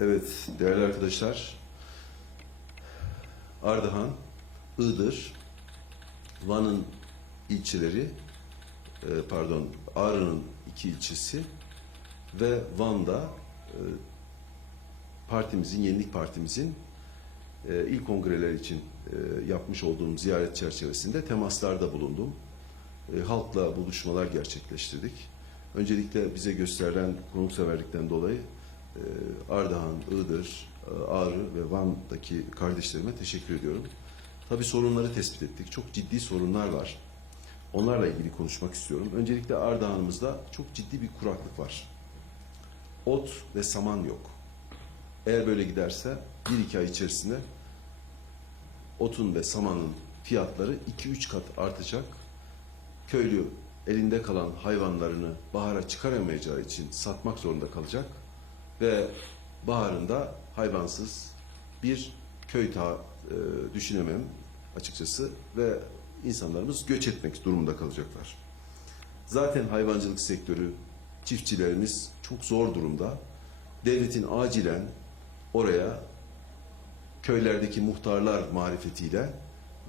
Evet, değerli arkadaşlar. Ardahan, Iğdır, Van'ın ilçeleri, e, pardon, Ağrı'nın iki ilçesi ve Van'da e, partimizin, Yenilik Partimizin e, ilk kongreler için yapmış olduğum ziyaret çerçevesinde temaslarda bulundum. Halkla buluşmalar gerçekleştirdik. Öncelikle bize gösterilen konukseverlikten dolayı Ardahan, Iğdır, e, Ağrı ve Van'daki kardeşlerime teşekkür ediyorum. Tabii sorunları tespit ettik. Çok ciddi sorunlar var. Onlarla ilgili konuşmak istiyorum. Öncelikle Ardahan'ımızda çok ciddi bir kuraklık var. Ot ve saman yok. Eğer böyle giderse bir iki ay içerisinde otun ve samanın fiyatları 2-3 kat artacak. Köylü elinde kalan hayvanlarını bahara çıkaramayacağı için satmak zorunda kalacak ve baharında hayvansız bir köy ta e, düşünemem açıkçası ve insanlarımız göç etmek durumunda kalacaklar. Zaten hayvancılık sektörü, çiftçilerimiz çok zor durumda. Devletin acilen oraya köylerdeki muhtarlar marifetiyle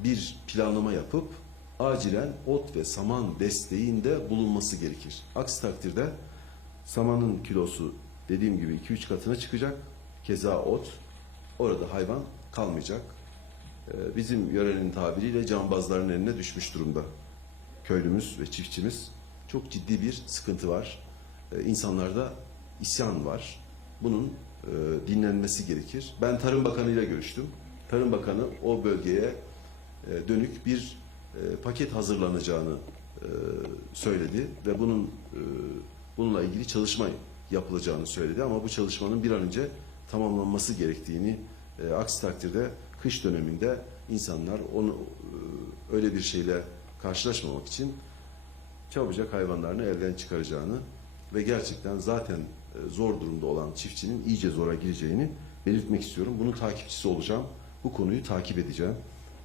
bir planlama yapıp acilen ot ve saman desteğinde bulunması gerekir. Aksi takdirde samanın kilosu dediğim gibi 2-3 katına çıkacak. Keza ot orada hayvan kalmayacak. Ee, Bizim yörenin tabiriyle cambazların eline düşmüş durumda. Köylümüz ve çiftçimiz çok ciddi bir sıkıntı var. Ee, İnsanlarda isyan var. Bunun e, dinlenmesi gerekir. Ben Tarım Bakanı ile görüştüm. Tarım Bakanı o bölgeye e, dönük bir e, paket hazırlanacağını e, söyledi ve bunun e, bununla ilgili çalışma yapılacağını söyledi ama bu çalışmanın bir an önce tamamlanması gerektiğini e, aksi takdirde kış döneminde insanlar onu e, öyle bir şeyle karşılaşmamak için çabucak hayvanlarını evden çıkaracağını ve gerçekten zaten e, zor durumda olan çiftçinin iyice zora gireceğini belirtmek istiyorum. Bunun takipçisi olacağım. Bu konuyu takip edeceğim.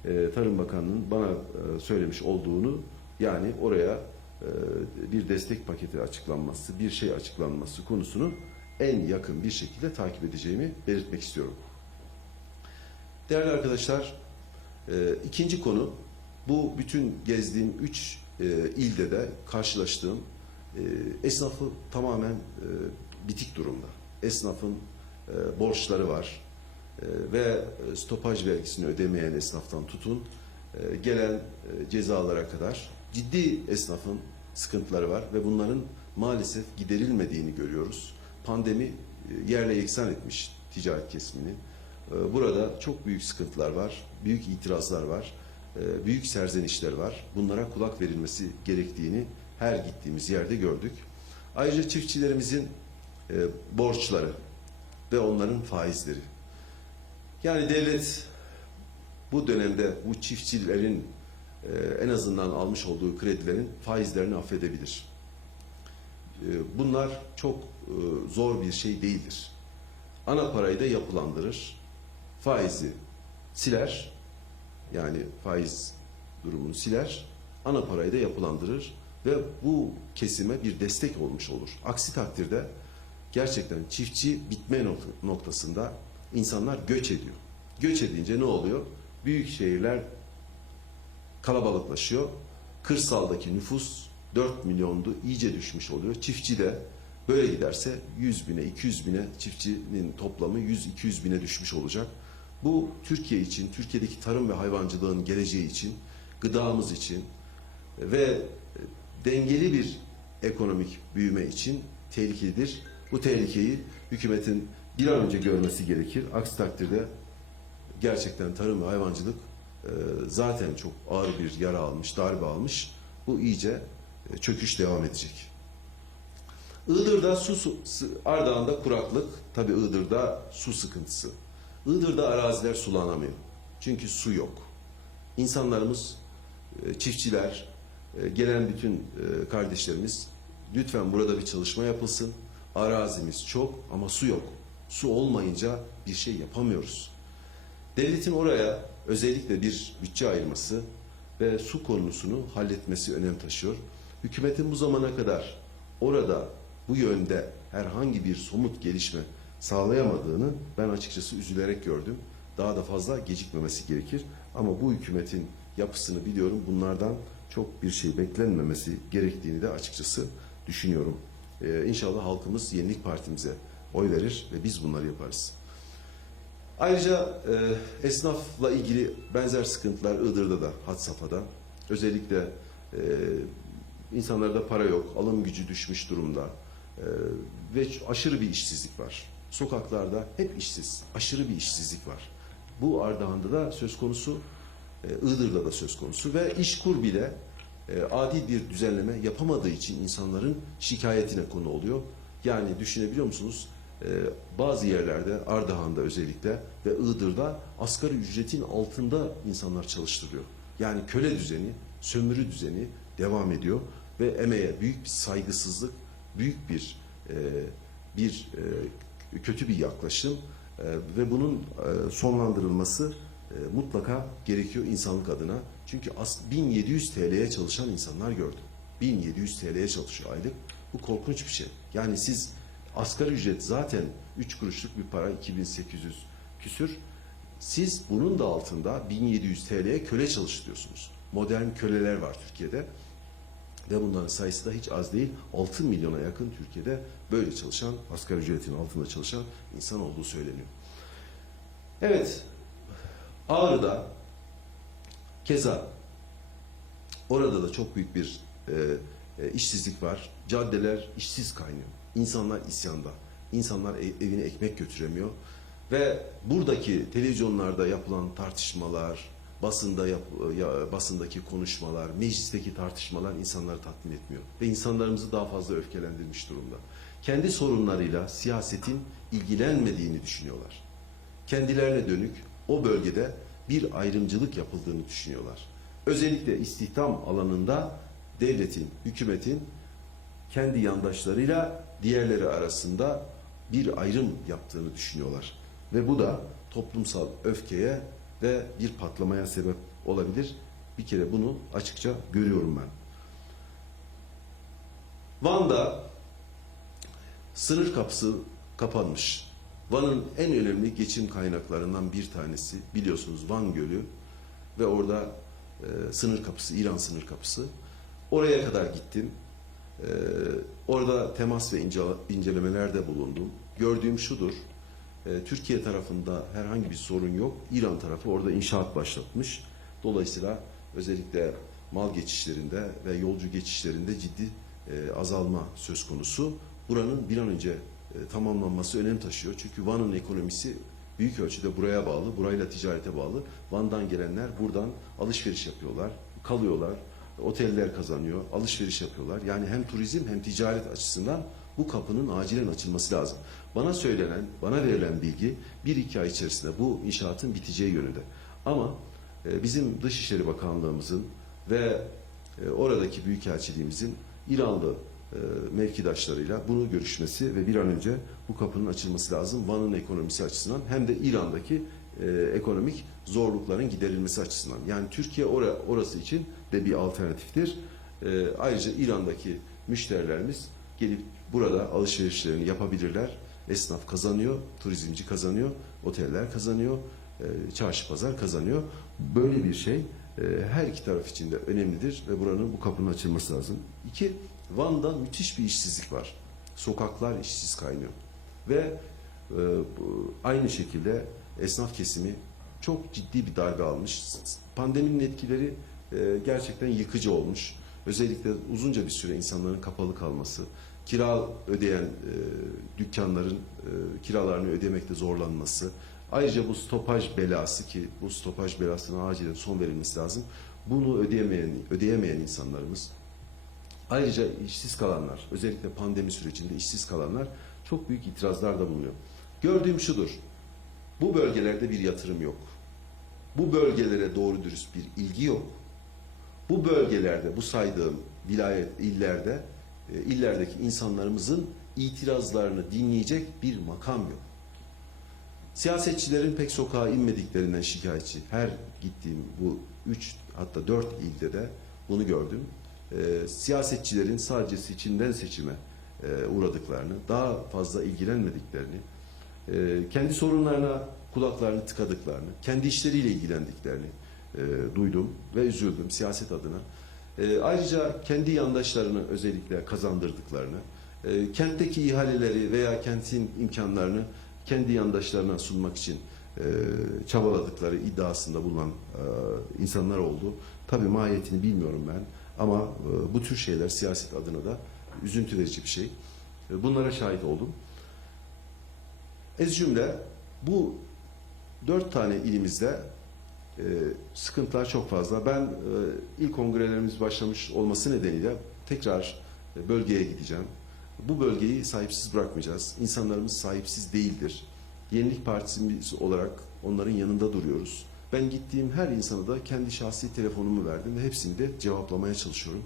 E, Tarım Bakanı'nın bana e, söylemiş olduğunu yani oraya bir destek paketi açıklanması, bir şey açıklanması konusunu en yakın bir şekilde takip edeceğimi belirtmek istiyorum. Değerli arkadaşlar, e, ikinci konu bu bütün gezdiğim üç e, ilde de karşılaştığım e, esnafı tamamen e, bitik durumda. Esnafın e, borçları var e, ve stopaj vergisini ödemeyen esnaftan tutun e, gelen e, cezalara kadar ciddi esnafın sıkıntıları var ve bunların maalesef giderilmediğini görüyoruz. Pandemi e, yerle yeksan etmiş ticaret kesimini. E, Burada çok büyük sıkıntılar var, büyük itirazlar var, e, büyük serzenişler var. Bunlara kulak verilmesi gerektiğini her gittiğimiz yerde gördük. Ayrıca çiftçilerimizin borçları ve onların faizleri. Yani devlet bu dönemde bu çiftçilerin en azından almış olduğu kredilerin faizlerini affedebilir. E, bunlar çok e, zor bir şey değildir. Ana parayı da yapılandırır. Faizi siler. Yani faiz durumunu siler. Ana parayı da yapılandırır ve bu kesime bir destek olmuş olur. Aksi takdirde gerçekten çiftçi bitme nok- noktasında insanlar göç ediyor. Göç edince ne oluyor? Büyük şehirler kalabalıklaşıyor. Kırsaldaki nüfus 4 milyondu iyice düşmüş oluyor. Çiftçi de böyle giderse 100 bine 200 bine çiftçinin toplamı 100-200 bine düşmüş olacak. Bu Türkiye için, Türkiye'deki tarım ve hayvancılığın geleceği için, gıdamız için ve dengeli bir ekonomik büyüme için tehlikelidir. Bu tehlikeyi hükümetin bir an önce görmesi gerekir. Aksi takdirde gerçekten tarım ve hayvancılık zaten çok ağır bir yara almış, darbe almış. Bu iyice e, çöküş devam edecek. Iğdır'da su, su Ardahan'da kuraklık, tabii Iğdır'da su sıkıntısı. Iğdır'da araziler sulanamıyor. Çünkü su yok. İnsanlarımız, e, çiftçiler, e, gelen bütün kardeşlerimiz lütfen burada bir çalışma yapılsın. Arazimiz çok ama su yok. Su olmayınca bir şey yapamıyoruz. Devletin oraya özellikle bir bütçe ayırması ve su konusunu halletmesi önem taşıyor. Hükümetin bu zamana kadar orada bu yönde herhangi bir somut gelişme sağlayamadığını ben açıkçası üzülerek gördüm. Daha da fazla gecikmemesi gerekir. Ama bu hükümetin yapısını biliyorum. Bunlardan çok bir şey beklenmemesi gerektiğini de açıkçası düşünüyorum. Ee, inşallah halkımız Yenilik Partimize oy verir ve biz bunları yaparız. Ayrıca e, esnafla ilgili benzer sıkıntılar Iğdır'da da had safhada. Özellikle e, insanlarda para yok, alım gücü düşmüş durumda e, ve aşırı bir işsizlik var. Sokaklarda hep işsiz, aşırı bir işsizlik var. Bu Ardahan'da da söz konusu, e, Iğdır'da da söz konusu ve İşkur bile e, adil bir düzenleme yapamadığı için insanların şikayetine konu oluyor. Yani düşünebiliyor musunuz? E, bazı yerlerde Ardahan'da özellikle ve Iğdır'da asgari ücretin altında insanlar çalıştırılıyor. Yani köle düzeni, sömürü düzeni devam ediyor ve emeğe büyük bir saygısızlık, büyük bir e, bir e, kötü bir yaklaşım e, ve bunun sonlandırılması mutlaka gerekiyor insanlık adına. Çünkü as, 1700 TL'ye çalışan insanlar gördüm. 1700 TL'ye çalışıyor aylık. Bu korkunç bir şey. Yani siz asgari ücret zaten 3 kuruşluk bir para 2800 küsür. Siz bunun da altında 1700 TL'ye köle çalıştırıyorsunuz. Modern köleler var Türkiye'de. Ve bunların sayısı da hiç az değil. 6 milyona yakın Türkiye'de böyle çalışan, asgari ücretin altında çalışan insan olduğu söyleniyor. Evet, Ağrı'da keza orada da çok büyük bir e, e, işsizlik var. Caddeler işsiz kaynıyor. İnsanlar isyanda. İnsanlar ev- evine ekmek götüremiyor. Ve buradaki televizyonlarda yapılan tartışmalar, basında yap, ya, basındaki konuşmalar, meclisteki tartışmalar insanları tatmin etmiyor. Ve insanlarımızı daha fazla öfkelendirmiş durumda. Kendi sorunlarıyla siyasetin ilgilenmediğini düşünüyorlar. Kendilerine dönük o bölgede bir ayrımcılık yapıldığını düşünüyorlar. Özellikle istihdam alanında devletin, hükümetin kendi yandaşlarıyla diğerleri arasında bir ayrım yaptığını düşünüyorlar. Ve bu da toplumsal öfkeye ve bir patlamaya sebep olabilir. Bir kere bunu açıkça görüyorum ben. Van'da sınır kapısı kapanmış. Van'ın en önemli geçim kaynaklarından bir tanesi biliyorsunuz Van Gölü ve orada e, sınır kapısı, İran sınır kapısı. Oraya kadar gittim. E, orada temas ve ince- incelemelerde bulundum. Gördüğüm şudur. e, Türkiye tarafında herhangi bir sorun yok. İran tarafı orada inşaat başlatmış. Dolayısıyla özellikle mal geçişlerinde ve yolcu geçişlerinde ciddi e, azalma söz konusu. Buranın bir an önce e, tamamlanması önem taşıyor. Çünkü Van'ın ekonomisi büyük ölçüde buraya bağlı, burayla ticarete bağlı. Van'dan gelenler buradan alışveriş yapıyorlar, kalıyorlar, oteller kazanıyor, alışveriş yapıyorlar. Yani hem turizm hem ticaret açısından bu kapının acilen açılması lazım. Bana söylenen, bana verilen bilgi bir iki ay içerisinde bu inşaatın biteceği yönünde. Ama e, bizim Dışişleri Bakanlığımızın ve e, oradaki Büyükelçiliğimizin İranlı e, mevkidaşlarıyla bunu görüşmesi ve bir an önce bu kapının açılması lazım. Van'ın ekonomisi açısından hem de İran'daki e, ekonomik zorlukların giderilmesi açısından. Yani Türkiye ora, orası için de bir alternatiftir. E, ayrıca İran'daki müşterilerimiz gelip burada alışverişlerini yapabilirler. Esnaf kazanıyor, turizmci kazanıyor, oteller kazanıyor, e, çarşı pazar kazanıyor. Böyle bir şey e, her iki taraf için de önemlidir ve buranın bu kapının açılması lazım. İki, Van'da müthiş bir işsizlik var. Sokaklar işsiz kaynıyor. Ve e, aynı şekilde esnaf kesimi çok ciddi bir darbe almış. Pandeminin etkileri e, gerçekten yıkıcı olmuş. Özellikle uzunca bir süre insanların kapalı kalması, kira ödeyen e, dükkanların e, kiralarını ödemekte zorlanması, ayrıca bu stopaj belası ki bu stopaj belasına acilen son verilmesi lazım. Bunu ödeyemeyen ödeyemeyen insanlarımız Ayrıca işsiz kalanlar, özellikle pandemi sürecinde işsiz kalanlar çok büyük itirazlarda bulunuyor. Gördüğüm şudur, bu bölgelerde bir yatırım yok. Bu bölgelere doğru dürüst bir ilgi yok. Bu bölgelerde, bu saydığım vilayet, illerde, e, illerdeki insanlarımızın itirazlarını dinleyecek bir makam yok. Siyasetçilerin pek sokağa inmediklerinden şikayetçi. Her gittiğim bu üç hatta dört ilde de bunu gördüm. Ee, siyasetçilerin sadece seçimden seçime e, uğradıklarını, daha fazla ilgilenmediklerini, e, kendi sorunlarına kulaklarını tıkadıklarını, kendi işleriyle ilgilendiklerini e, duydum ve üzüldüm siyaset adına. E, ayrıca kendi yandaşlarını özellikle kazandırdıklarını, e, kentteki ihaleleri veya kentin imkanlarını kendi yandaşlarına sunmak için e, çabaladıkları iddiasında bulunan insanlar oldu. Tabii mahiyetini bilmiyorum ben ama bu tür şeyler siyaset adına da üzüntü verici bir şey. Bunlara şahit oldum. Ez cümle bu dört tane ilimizde e, sıkıntılar çok fazla. Ben e, ilk kongrelerimiz başlamış olması nedeniyle tekrar e, bölgeye gideceğim. Bu bölgeyi sahipsiz bırakmayacağız. İnsanlarımız sahipsiz değildir. Yenilik Partisi olarak onların yanında duruyoruz. Ben gittiğim her insana da kendi şahsi telefonumu verdim ve hepsini de cevaplamaya çalışıyorum.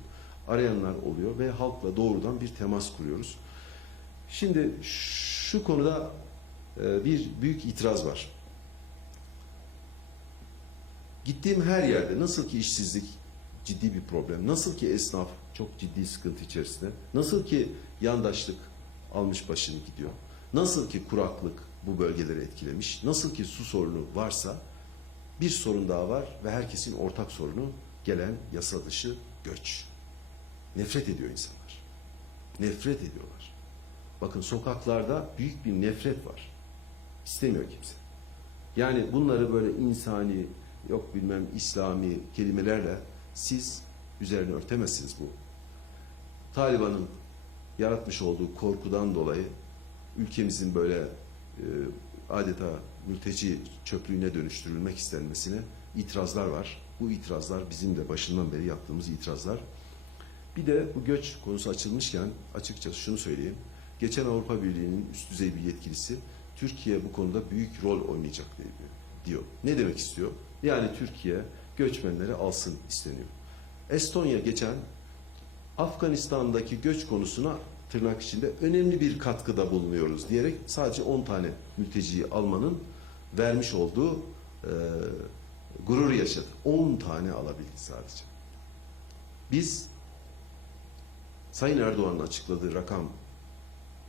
Arayanlar oluyor ve halkla doğrudan bir temas kuruyoruz. Şimdi şu konuda bir büyük itiraz var. Gittiğim her yerde nasıl ki işsizlik ciddi bir problem, nasıl ki esnaf çok ciddi sıkıntı içerisinde, nasıl ki yandaşlık almış başını gidiyor, nasıl ki kuraklık bu bölgeleri etkilemiş, nasıl ki su sorunu varsa bir sorun daha var ve herkesin ortak sorunu gelen yasa dışı göç. Nefret ediyor insanlar. Nefret ediyorlar. Bakın sokaklarda büyük bir nefret var. İstemiyor kimse. Yani bunları böyle insani, yok bilmem İslami kelimelerle siz üzerine örtemezsiniz bu. Taliban'ın yaratmış olduğu korkudan dolayı ülkemizin böyle e, adeta mülteci çöplüğüne dönüştürülmek istenmesine itirazlar var. Bu itirazlar bizim de başından beri yaptığımız itirazlar. Bir de bu göç konusu açılmışken açıkçası şunu söyleyeyim. Geçen Avrupa Birliği'nin üst düzey bir yetkilisi Türkiye bu konuda büyük rol oynayacak diyor. Ne demek istiyor? Yani Türkiye göçmenleri alsın isteniyor. Estonya geçen Afganistan'daki göç konusuna tırnak içinde önemli bir katkıda bulunuyoruz diyerek sadece 10 tane mülteciyi almanın vermiş olduğu e, gurur yaşadı. 10 tane alabildi sadece. Biz Sayın Erdoğan'ın açıkladığı rakam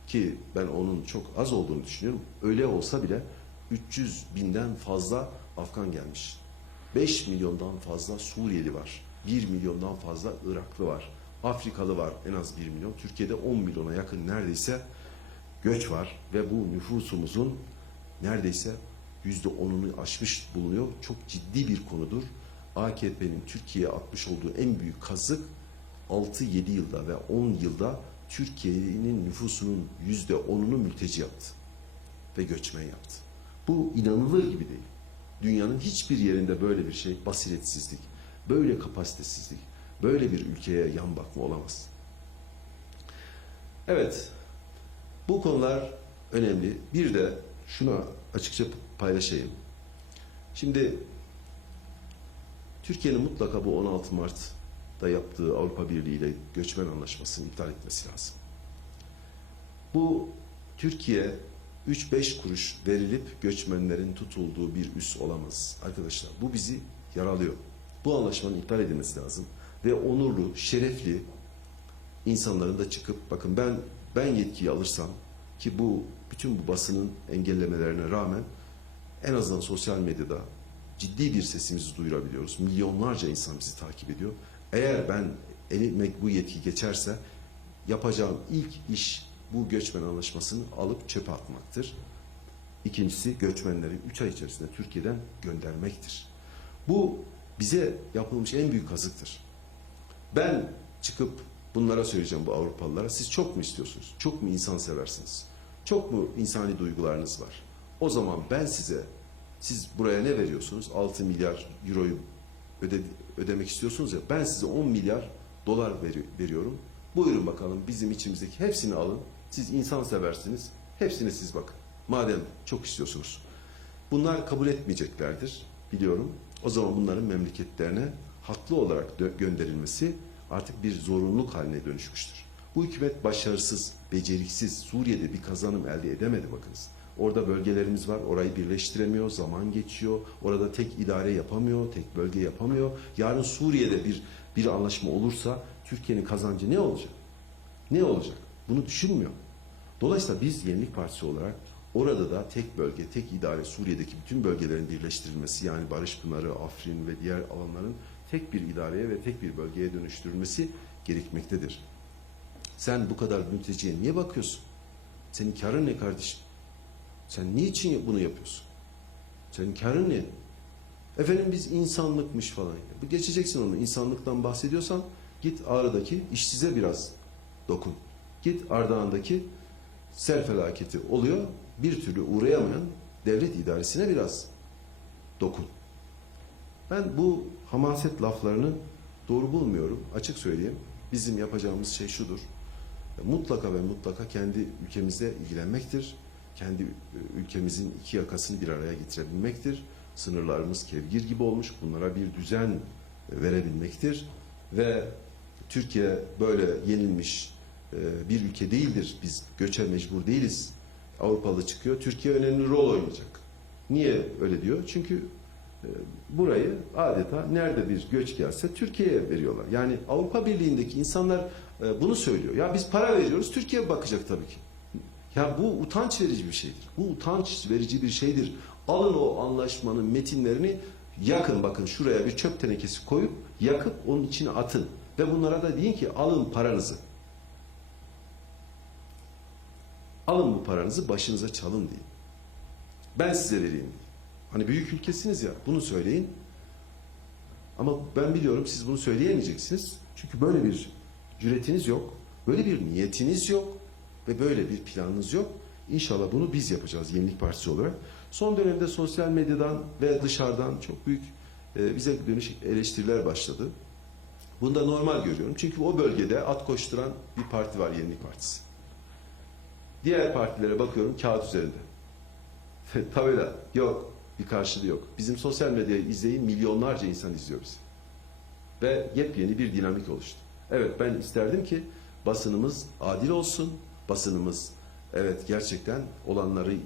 ki ben onun çok az olduğunu düşünüyorum. Öyle olsa bile 300 binden fazla Afgan gelmiş. 5 milyondan fazla Suriyeli var. 1 milyondan fazla Iraklı var. Afrikalı var en az 1 milyon. Türkiye'de 10 milyona yakın neredeyse göç var ve bu nüfusumuzun neredeyse yüzde onunu aşmış bulunuyor. Çok ciddi bir konudur. AKP'nin Türkiye'ye atmış olduğu en büyük kazık 6-7 yılda ve 10 yılda Türkiye'nin nüfusunun yüzde onunu mülteci yaptı ve göçmen yaptı. Bu inanılır gibi değil. Dünyanın hiçbir yerinde böyle bir şey basiretsizlik, böyle kapasitesizlik, böyle bir ülkeye yan bakma olamaz. Evet, bu konular önemli. Bir de şunu açıkça paylaşayım. Şimdi Türkiye'nin mutlaka bu 16 Mart'ta yaptığı Avrupa Birliği ile göçmen anlaşmasını iptal etmesi lazım. Bu Türkiye 3-5 kuruş verilip göçmenlerin tutulduğu bir üs olamaz. Arkadaşlar bu bizi yaralıyor. Bu anlaşmanın iptal edilmesi lazım. Ve onurlu, şerefli insanların da çıkıp bakın ben ben yetkiyi alırsam ki bu bütün bu basının engellemelerine rağmen en azından sosyal medyada ciddi bir sesimizi duyurabiliyoruz. Milyonlarca insan bizi takip ediyor. Eğer ben elime bu yetki geçerse yapacağım ilk iş bu göçmen anlaşmasını alıp çöpe atmaktır. İkincisi göçmenleri 3 ay içerisinde Türkiye'den göndermektir. Bu bize yapılmış en büyük kazıktır. Ben çıkıp bunlara söyleyeceğim bu Avrupalılara. Siz çok mu istiyorsunuz? Çok mu insan seversiniz? Çok mu insani duygularınız var? O zaman ben size siz buraya ne veriyorsunuz? 6 milyar euroyu öde, ödemek istiyorsunuz ya. Ben size 10 milyar dolar veri, veriyorum. Buyurun bakalım bizim içimizdeki hepsini alın. Siz insan seversiniz. Hepsine siz bakın. Madem çok istiyorsunuz. Bunlar kabul etmeyeceklerdir biliyorum. O zaman bunların memleketlerine haklı olarak gönderilmesi artık bir zorunluluk haline dönüşmüştür. Bu hükümet başarısız, beceriksiz, Suriye'de bir kazanım elde edemedi bakınız. Orada bölgelerimiz var, orayı birleştiremiyor, zaman geçiyor. Orada tek idare yapamıyor, tek bölge yapamıyor. Yarın Suriye'de bir bir anlaşma olursa Türkiye'nin kazancı ne olacak? Ne olacak? Bunu düşünmüyor. Dolayısıyla biz Yenilik Partisi olarak Orada da tek bölge, tek idare Suriye'deki bütün bölgelerin birleştirilmesi yani Barış Pınarı, Afrin ve diğer alanların tek bir idareye ve tek bir bölgeye dönüştürülmesi gerekmektedir. Sen bu kadar mülteciye niye bakıyorsun? Senin karın ne kardeşim? Sen niçin bunu yapıyorsun? Senin karın ne? Efendim biz insanlıkmış falan. Bu geçeceksin onu. İnsanlıktan bahsediyorsan git Ağrı'daki işsize biraz dokun. Git Ardahan'daki sel felaketi oluyor. Bir türlü uğrayamayan devlet idaresine biraz dokun. Ben bu hamaset laflarını doğru bulmuyorum. Açık söyleyeyim. Bizim yapacağımız şey şudur. Mutlaka ve mutlaka kendi ülkemizle ilgilenmektir. Kendi e, ülkemizin iki yakasını bir araya getirebilmektir. Sınırlarımız kevgir gibi olmuş. Bunlara bir düzen e, verebilmektir. Ve Türkiye böyle yenilmiş e, bir ülke değildir. Biz göçe mecbur değiliz. Avrupalı çıkıyor. Türkiye önemli rol oynayacak. Niye öyle diyor? Çünkü burayı adeta nerede bir göç gelse Türkiye'ye veriyorlar. Yani Avrupa Birliği'ndeki insanlar bunu söylüyor. Ya biz para veriyoruz, Türkiye bakacak tabii ki. Ya bu utanç verici bir şeydir. Bu utanç verici bir şeydir. Alın o anlaşmanın metinlerini yakın bakın şuraya bir çöp tenekesi koyup yakıp onun içine atın. Ve bunlara da deyin ki alın paranızı. Alın bu paranızı başınıza çalın deyin. Ben size vereyim. Hani büyük ülkesiniz ya bunu söyleyin. Ama ben biliyorum siz bunu söyleyemeyeceksiniz. Çünkü böyle bir cüretiniz yok. Böyle bir niyetiniz yok. Ve böyle bir planınız yok. İnşallah bunu biz yapacağız Yenilik Partisi olarak. Son dönemde sosyal medyadan ve dışarıdan çok büyük e, bize dönüş eleştiriler başladı. Bunu da normal görüyorum. Çünkü o bölgede at koşturan bir parti var Yenilik Partisi. Diğer partilere bakıyorum kağıt üzerinde. Tabela yok. Bir karşılığı yok. Bizim sosyal medyayı izleyin milyonlarca insan izliyor bizi. Ve yepyeni bir dinamik oluştu. Evet ben isterdim ki basınımız adil olsun. Basınımız evet gerçekten olanları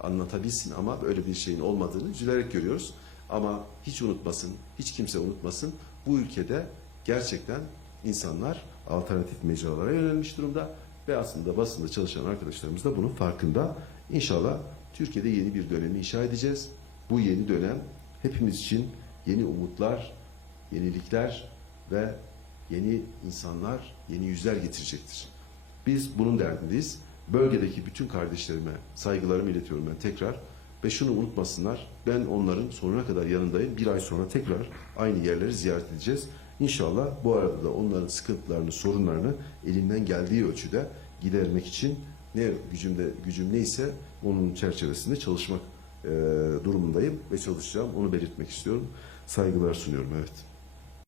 anlatabilsin ama böyle bir şeyin olmadığını üzülerek görüyoruz. Ama hiç unutmasın, hiç kimse unutmasın. Bu ülkede gerçekten insanlar alternatif mecralara yönelmiş durumda ve aslında basında çalışan arkadaşlarımız da bunun farkında. İnşallah Türkiye'de yeni bir dönemi inşa edeceğiz. Bu yeni dönem hepimiz için yeni umutlar, yenilikler ve yeni insanlar, yeni yüzler getirecektir. Biz bunun derdindeyiz. Bölgedeki bütün kardeşlerime saygılarımı iletiyorum ben tekrar. Ve şunu unutmasınlar, ben onların sonuna kadar yanındayım. Bir ay sonra tekrar aynı yerleri ziyaret edeceğiz. İnşallah bu arada da onların sıkıntılarını, sorunlarını elimden geldiği ölçüde gidermek için ne gücümde gücüm neyse onun çerçevesinde çalışmak e, durumundayım ve çalışacağım. Onu belirtmek istiyorum. Saygılar sunuyorum. Evet.